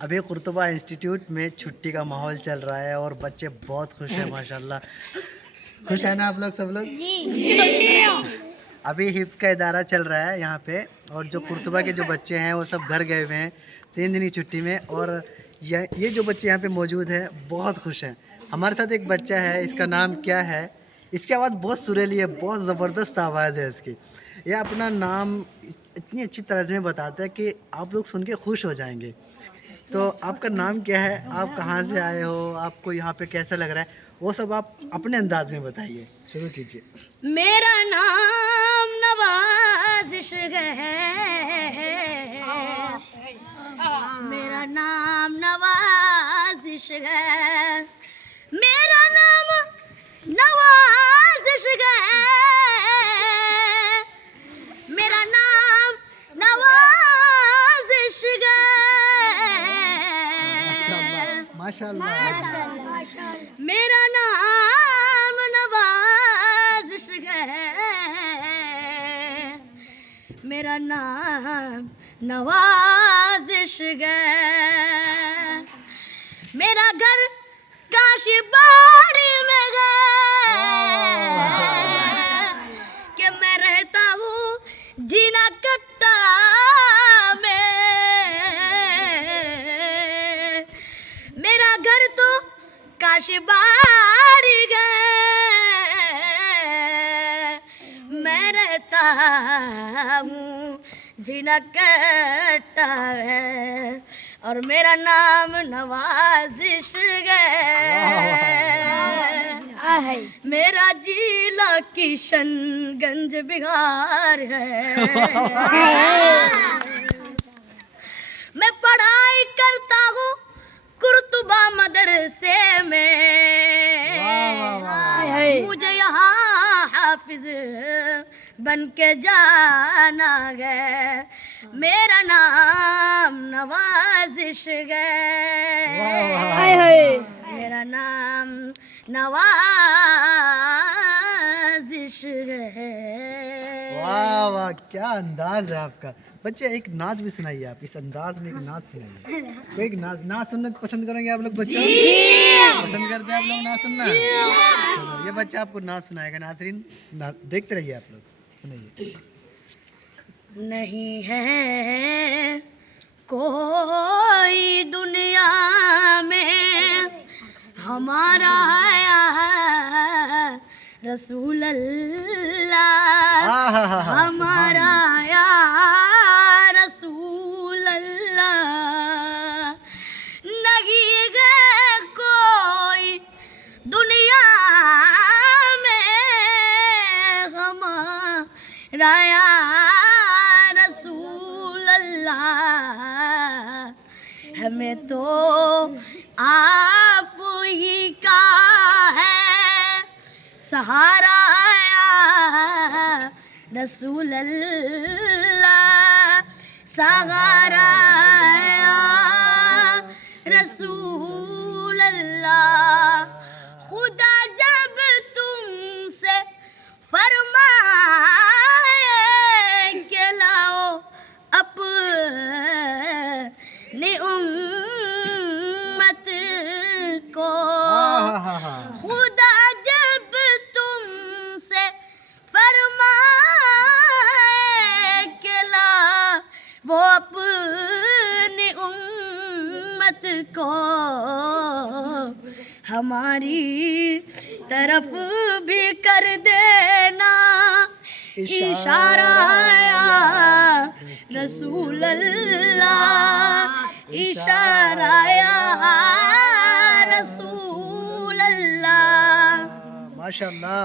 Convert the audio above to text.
अभी कुर्तुबा इंस्टीट्यूट में छुट्टी का माहौल चल रहा है और बच्चे बहुत खुश हैं माशाल्लाह। खुश है ना आप लोग सब लोग? जी। अभी हिफ्स का इदारा चल रहा है यहाँ पे और जो कुर्तुबा के जो बच्चे हैं वो सब घर गए हुए हैं 3 दिन की छुट्टी में। और ये जो बच्चे यहाँ पे मौजूद हैं बहुत खुश हैं। हमारे साथ एक बच्चा है, इसका नाम क्या है? इसकी आवाज़ बहुत सुरीली है, बहुत ज़बरदस्त आवाज़ है इसकी। ये अपना नाम इतनी अच्छी तरह से बताता है कि आप लोग सुन के खुश हो जाएंगे। तो आपका नाम क्या है, आप कहाँ से आए हो, आपको यहाँ पे कैसा लग रहा है, वो सब आप अपने अंदाज में बताइए। शुरू कीजिए। मेरा नाम नवाज़िश है, मेरा नाम नवाज़िश है, मेरा नाम नवाज़िश है, मेरा नाम नवाज़िश है। माशाल्लाह। मेरा नाम नवाज़िश है, मेरा नाम नवाज़िश है, मेरा घर काशीबाड़ी में है कि मैं रहता हूँ जीना कट्टा में। मेरा घर तो काशीबाड़ी गए, मैं रहता हूँ जीना कट्टा है और मेरा नाम नवाज़िश है। मेरा जिला किशनगंज बिहार है। मैं पढ़ाई करता हूँ कुर्तुबा मदरसे में, मुझे यहाँ हाफिज बन के जाना है। मेरा नाम नवाज़िश है, मेरा नाम नवाज़िश है। वाह वाह, क्या अंदाज है आपका। बच्चे एक नाच भी सुनाइए आप, इस अंदाज में एक नाच सुनाइए। कोई एक नाच सुनना पसंद करेंगे आप लोग? बच्चों पसंद करते हैं आप लोग नाच सुनना? चलो ये बच्चा आपको नाच सुनाएगा। नाज़रीन देखते रहिए आप लोग, सुनाइए। नहीं है कोई दुनिया में हमारा या रसूल अल्लाह, हमारा या रसूल अल्लाह। नहीं है कोई दुनिया में हमारा या रसूल अल्लाह। हमें तो आप ही का है सहारा या रसूल अल्लाह, सहारा या रसूल अल्लाह। खुदा जब तुमसे फरमाए के लाओ अपनी उम्मत को, खुदा जब तुमसे फरमाए के लाओ अपनी उम्मत को, हमारी तरफ भी कर देना इशारा या रसूल अल्लाह, इशारा या रसूल अल्लाह। माशाल्लाह।